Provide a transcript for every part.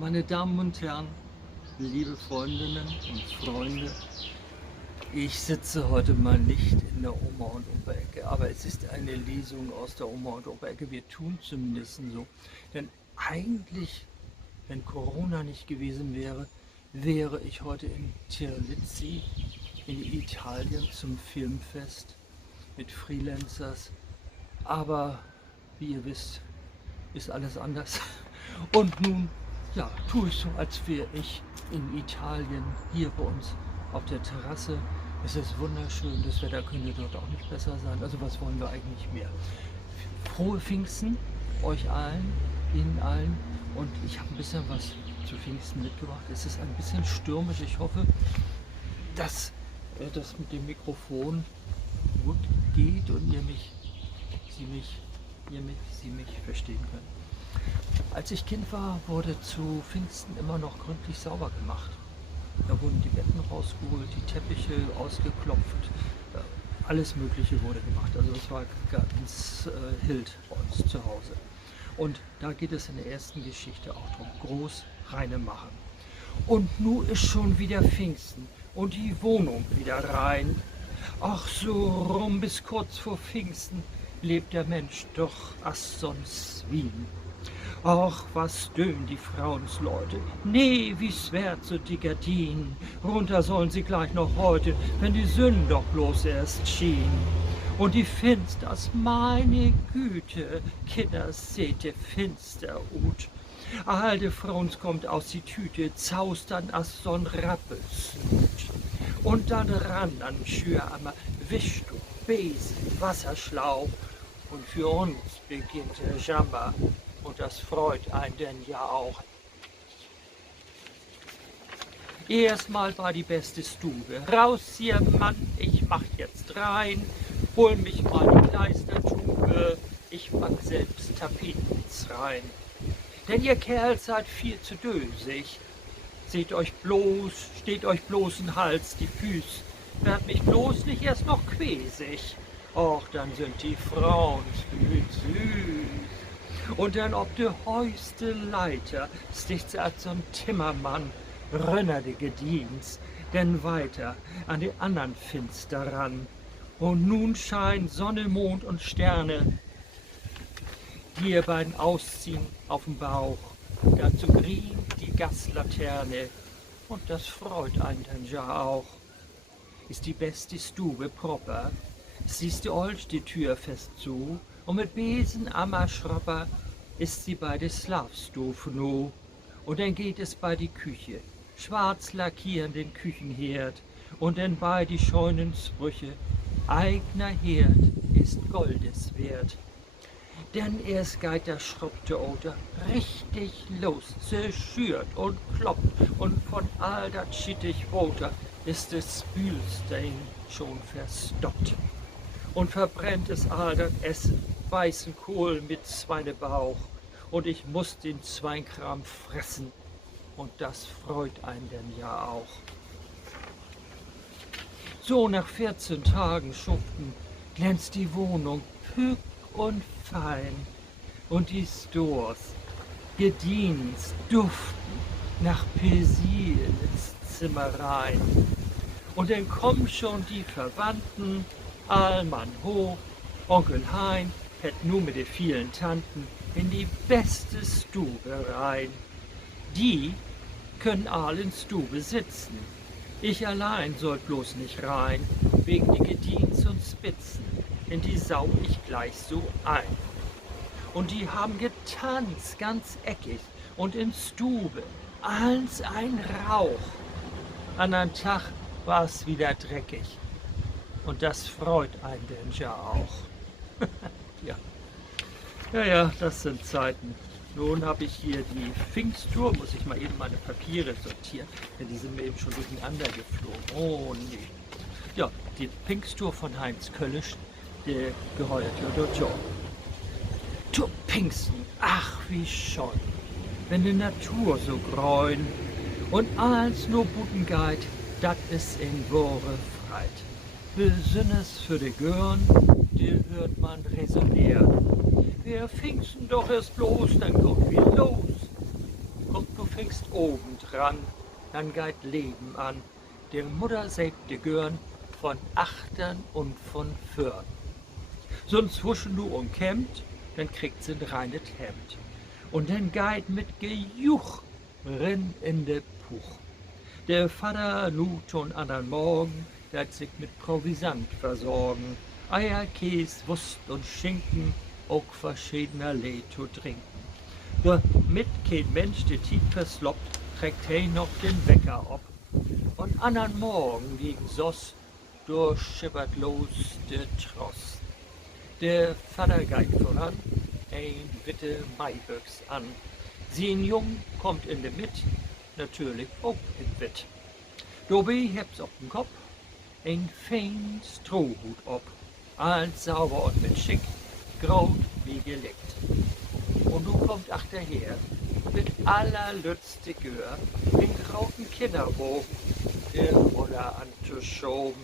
Meine Damen und Herren, liebe Freundinnen und Freunde, ich sitze heute mal nicht in der Oma und Opa-Ecke, aber es ist eine Lesung aus der Oma und Opa-Ecke. Wir tun zumindest so. Denn eigentlich, wenn Corona nicht gewesen wäre, wäre ich heute in Tirlizzi in Italien zum Filmfest mit Freelancers. Aber wie ihr wisst, ist alles anders. Und nun, ja, tue ich so, als wäre ich in Italien, hier bei uns auf der Terrasse. Es ist wunderschön, das Wetter könnte dort auch nicht besser sein. Also was wollen wir eigentlich mehr? Frohe Pfingsten euch allen, Ihnen allen. Und ich habe ein bisschen was zu Pfingsten mitgebracht. Es ist ein bisschen stürmisch. Ich hoffe, dass das mit dem Mikrofon gut geht und Sie mich verstehen können. Als ich Kind war, wurde zu Pfingsten immer noch gründlich sauber gemacht. Da wurden die Betten rausgeholt, die Teppiche ausgeklopft, alles Mögliche wurde gemacht. Also es war ganz Hild bei uns zu Hause. Und da geht es in der ersten Geschichte auch darum, groß reine machen. Und nun ist schon wieder Pfingsten und die Wohnung wieder rein. Ach so rum bis kurz vor Pfingsten lebt der Mensch doch sonst wie. Ach, was stöhnen die Frauensleute? Nee, wie's wert so die Gardinen. Runter sollen sie gleich noch heute, wenn die Sünden doch bloß erst schien. Und die Finsters, meine Güte, Kinder, seht ihr finster ut. Alte Frauens kommt aus die Tüte, zaust dann as so'n Rappelsnut. Und dann ran an Schürammer, Wischtuch, Besen, Wasserschlauch. Und für uns beginnt der Jammer. Und das freut einen denn ja auch. Erstmal war die beste Stube. Raus hier, Mann, ich mach jetzt rein. Hol mich mal die Kleistertube. Ich mach selbst Tapetens rein. Denn ihr Kerls seid viel zu dösig. Steht euch bloß in Hals die Füß. Werd mich bloß nicht erst noch quäsig. Och, dann sind die Frauen süß. Und dann ob de heuste Leiter stichts als so'n Timmermann, rönnerte Gedienst, denn weiter an die andern Finster ran. Und nun scheint Sonne, Mond und Sterne, die ihr beiden ausziehen auf'm Bauch. Dazu grient die Gaslaterne und das freut einen dann ja auch. Ist die beste Stube proper, siehst du old die Tür fest zu, und mit Besen Ammerschropper ist sie bei de Schlafstuf no. Und dann geht es bei die Küche, schwarz lackieren den Küchenherd, und dann bei die Scheunensprüche, eigner Herd ist Goldes wert. Denn erst geht der Schrubbte Oter richtig los, se schürt und kloppt, und von all dat schittig Woter ist des Spülstein schon verstoppt. Und verbrennt es all dat Essen, weißen Kohl mit Schweinebauch, und ich muss den Schweinkram fressen, und das freut einen denn ja auch. So nach 14 Tagen Schuften glänzt die Wohnung pück und fein, und die Stores, Gedienst, duften nach Persil ins Zimmer rein. Und dann kommen schon die Verwandten, Allmann hoch, Onkel Hein fährt nur mit den vielen Tanten in die beste Stube rein. Die können all in Stube sitzen. Ich allein sollt bloß nicht rein, wegen die Gedienst und Spitzen, in die saug ich gleich so ein. Und die haben getanzt, ganz eckig, und in Stube, alles ein Rauch. Andern Tag war's wieder dreckig. Und das freut einen denn ja auch. Ja, das sind Zeiten. Nun habe ich hier die Pfingsttour, muss ich mal eben meine Papiere sortieren, denn die sind mir eben schon durcheinander geflogen. Oh nee. Ja, die Pfingsttour von Heinz Köllisch, der geheuert ja dort ja. Zu Pfingsten, ach wie schon, wenn die Natur so gräun und alles nur guten geht, dat is in Wore freit. Besünnes für de Görn, die hört man resonieren. Wir Pfingsten doch erst bloß, dann kommt wie los. Kommt nur Pfingst oben dran, dann geht Leben an. Der Mutter säbt de Görn von Achtern und von Föhren. Sonst wuschen du umkämmt, dann kriegt sie ein reines Hemd. Und dann geht mit Gejuch rin in de Puch. Der Vater lud schon andern Morgen, dat sich mit Provisant versorgen. Eier, Käs, Wurst und Schinken, auch verschiedener Lee zu trinken. Damit kein Mensch de Tiet versloppt, trägt he noch den Wecker ob. Und andern Morgen liegen Soss, durchschippert los de Tross. Der Vater geht voran, ein witte Maiböcks an. Sein Jung kommt in de Mitt, natürlich auch in Witt. Dobei hebt's op den Kopf, ein fein Strohhut ob, alles sauber und mit Schick, graut wie geleckt. Und du kommt achterher, mit allerlützte Gör, in grauten Kinderbogen, der Mutter anzuschoben.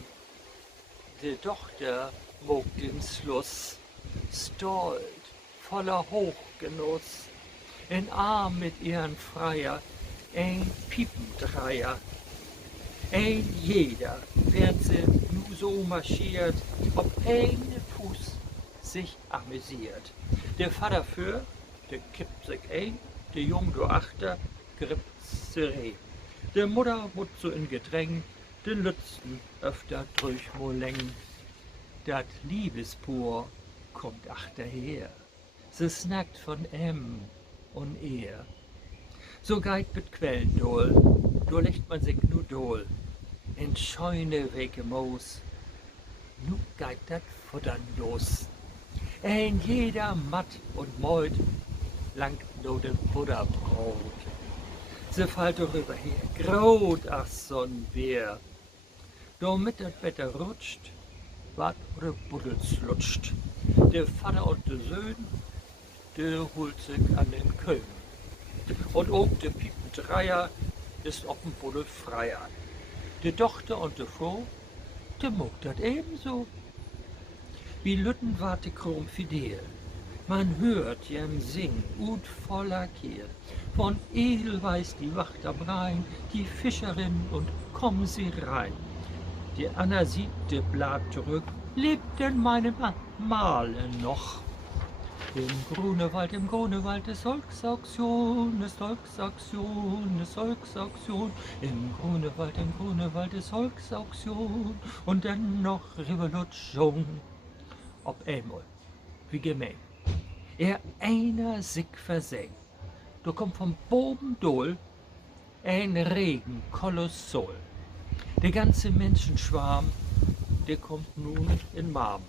Die Tochter mog den Schluss, stolz, voller Hochgenuss, in Arm mit ihren Freier, ein Piependreier. Ein jeder, während sie nu so marschiert, ob ein Fuß sich amüsiert. Der Vater für, der kippt sich ein, der Jung do achter, grippt sie reh. Der Mutter mut so in Gedräng, den Lützen öfter durchmoleng. Dat Liebespur kommt achterher, sie snackt von und er. So geht mit Quellen do legt man sich nu dol, in scheune Wege Moos, nu geht dat Futtern los. Ein jeder matt und meut, langt no den Butterbrot. Sie fallt darüber her, graut, ach so'n Bär. Damit dat Wetter rutscht, wat oder Buddels lutscht. Der Vater und de Söhn, der holt sich an den Köln. Und auch der Piependreier ist ob'n Buddel freier. Die Tochter und de Frau, der mogt dat ebenso. Wie Lütten wart die Krom fidel. Man hört jem singen, ut voller Kehl. Von Edelweiß die Wacht am Rhein, die Fischerin und komm sie rein. Die Anna sieht de Blatt zurück, lebt denn meine Male noch? Im Grunewald, es Volksauktion, es Volksauktion, es Volksauktion. Im Grunewald, es Volksauktion und dennoch Revolution. Ob einmal, wie gemein, einer sich verseng. Da kommt vom Bobendol ein Regen kolossal. Der ganze Menschenschwarm, der kommt nun in Marm.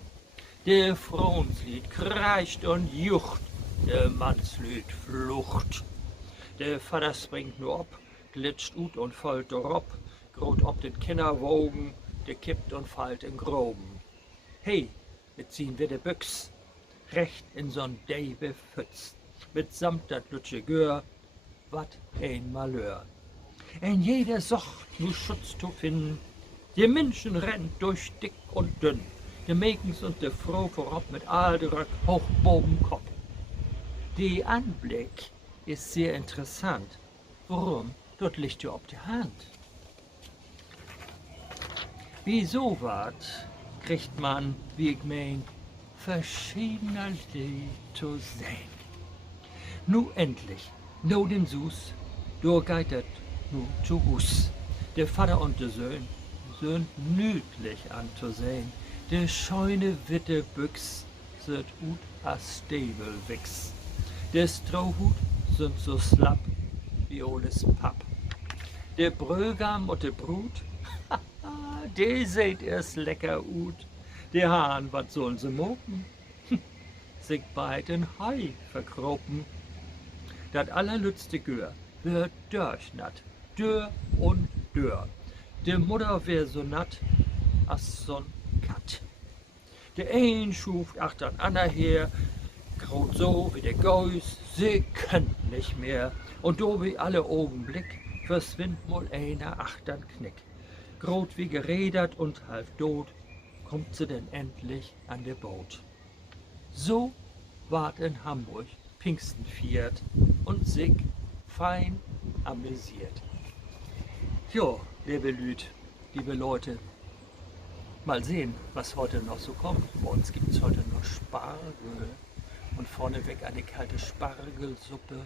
Der Frauenslied kreischt und jucht, der Mannslied flucht. Der Vater springt nur ob, glitscht ut und fällt dorob, grot ob den Kinderwogen, der kippt und fallt in Groben. Hey, mit ziehen wir de Büchs, recht in so'n Deibe Pfütz, mitsamt dat lutsche Gör, wat ein Malheur. Ein jeder socht nu Schutz zu finden, die Menschen rennt durch dick und dünn, de Mäkens und de Frau vorab mit Aalderöck hoch boben Kopf. Die Anblick ist sehr interessant. Warum? Dort liegt ja ob die Hand. Wieso wat kriegt man, wie ich mein, verschiedener Lied zu sehen. Nu endlich, no den Sus, do geht dat nu zu Hus. Der Vater und de Söhn sind nütlich anzusehen. De scheune witte Büchs sind ut a Stäbelwichs. Der Strohhut sind so slapp wie oles Papp. Der Brögam und de Brut, de seht erst lecker ut. Der Hahn, wat sollen sie mopen? Sich beid in Hai verkropen. Dat allerlütste Gör wird durchnatt, dürr und dürr. Der Mutter wär so natt, as so'n Kat. Der ein schuft achtern Anna her, graut so wie der Geus, sie könnt nicht mehr. Und do wie alle Augenblick verschwindt mal einer achtern Knick. Graut wie gerädert und halb tot, kommt sie denn endlich an der Boot. So ward in Hamburg Pfingsten viert und sich fein amüsiert. Jo, liebe Lüd, liebe Leute, mal sehen, was heute noch so kommt. Bei uns gibt es heute noch Spargel und vorneweg eine kalte Spargelsuppe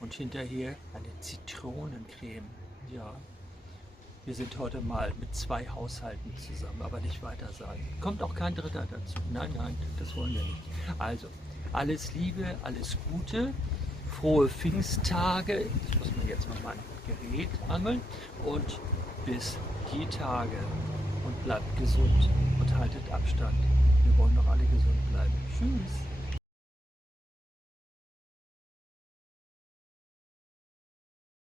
und hinterher eine Zitronencreme. Ja, wir sind heute mal mit 2 Haushalten zusammen, aber nicht weiter sagen. Kommt auch kein dritter dazu. Nein, nein, das wollen wir nicht. Also, alles Liebe, alles Gute, frohe Pfingsttage. Ich muss mir jetzt mal mein Gerät angeln und bis die Tage und bleibt gesund und haltet Abstand. Wir wollen doch alle gesund bleiben. Tschüss.